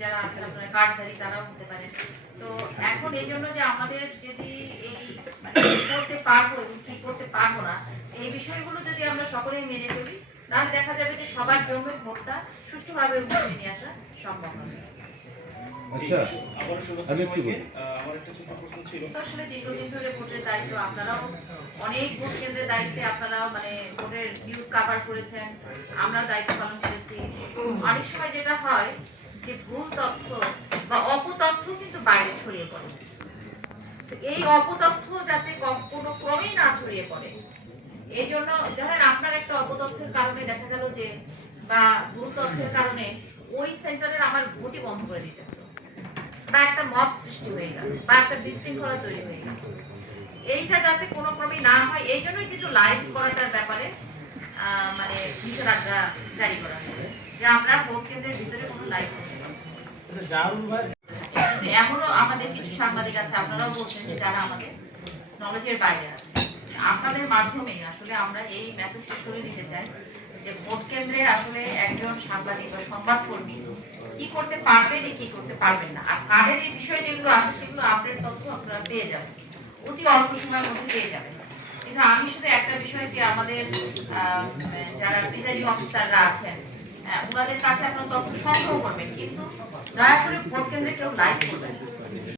যারা আছেন আপনারা কার্ডধারী তারাও হতে পারে তো এখন এই জন্য যে আমাদের যদি এই মানে করতে পারব এবং কি করতে পারব না এই বিষয়গুলো যদি আমরা সকলেই মেনে চলি তাহলে দেখা যাবে যে সবার জন্য ভোটটা সুষ্ঠুভাবে উঠিয়ে নিয়ে আসা সম্ভব হবে। আচ্ছা আমার আসলে দীর্ঘদিন ধরে ভোটের দায়িত্ব আপনারাও অনেক ভোট কেন্দ্রের দায়িত্বে আপনারাও মানে ভোটের নিউজ কাভার করেছেন আমরাও দায়িত্ব পালন করেছি। অনেক সময় যেটা হয় যে ভুল তথ্য বা অপতথ্য কিন্তু বাইরে ছড়িয়ে পড়ে। এই অপতথ্য যাতে কোনো ক্রমেই না ছড়িয়ে পড়ে। এই জন্য ধরেন আপনার একটা অপতথ্যের কারণে দেখা গেল যে বা ভুল তথ্যের কারণে ওই সেন্টারের আমার ভোটই বন্ধ করে দিতে হতো বা একটা মব সৃষ্টি হয়ে গেল, বা একটা বিশৃঙ্খলা তৈরি হয়ে গেল। এইটা যাতে কোনো ক্রমে না হয়, এই জন্যই কিছু লাইভ করাটার ব্যাপারে মানে নিষেধাজ্ঞা জারি করা হয়েছে যে আমরা ভোট কেন্দ্রের ভিতরে কোনো লাইভ করতে পারব না। এমনও আমাদের কিছু সাংবাদিক আছে, আপনারাও বলছেন যে যারা আমাদের নলেজের বাইরে আছে। আপনাদের মাধ্যমেই আসলে আমরা এই মেসেজটা ছড়িয়ে দিতে চাই যে ভোট কেন্দ্রে আসলে একজন সাংবাদিক বা সংবাদকর্মী কি করতে পারবেন কি করতে পারবেন না? আর কাদের এই বিষয় যেগুলো আছে সেগুলো আপডেট তথ্য আপনারা পেয়ে যাবেন। অতি অল্প সময়ের মধ্যে পেয়ে যাবেন। কিন্তু আমি শুধু একটা বিষয় যে আমাদের যারা প্রিজাইডিং অফিসাররা আছেন ওনাদের কাছে এখন তথ্য সংগ্রহ করবেন কিন্তু দয়া করে ভোট কেন্দ্রে কেউ লাইভ করবেন